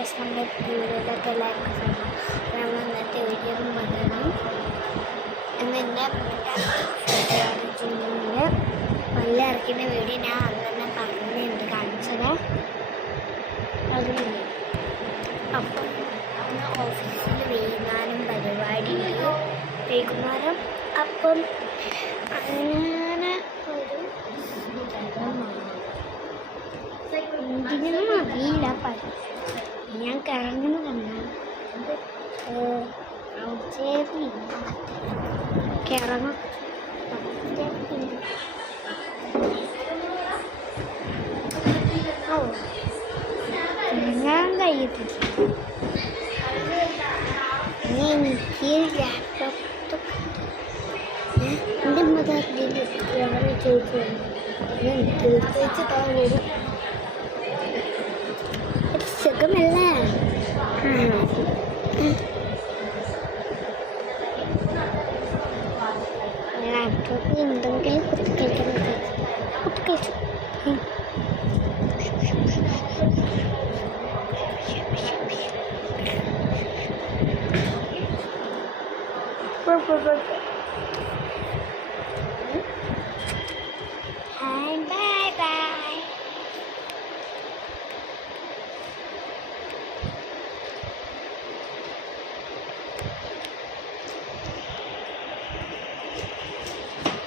Guys, നമ്മുടെ വീഡിയോയിലൊക്കെ എല്ലാവർക്കും കാണാം. നമ്മൾ ഇന്നത്തെ വീഡിയോ പറയണം എന്നെ ചെയ്യുന്നുണ്ട്. പല്ല് ഇറക്കുന്ന വീഡിയോ ഞാൻ അന്ന് തന്നെ പറഞ്ഞിട്ടുണ്ട്, കാണിച്ചത് അതുകൊണ്ട്. അപ്പം അന്ന് ഓഫീസിൽ വൈകുന്നേരം പരിപാടിയുണ്ട്, വൈകുന്നേരം. അപ്പം അങ്ങനെ ഒരു ഇതിനൊന്നും അറിയില്ല. ഞാൻ കറങ്ങുന്ന കണ്ടാണ് കിറങ്ങും ഇറങ്ങാൻ കഴിയത്തില്ല. എനിക്ക് ലാപ്ടോപ്പ് എൻ്റെ മതത്തിൽ ചോദിച്ചു വരും സുഖമല്ല. ലാപ്ടോപ്പിൽ എന്തെങ്കിലും കുത്തിക്കളിച്ചു കുത്തിക്കളിച്ചു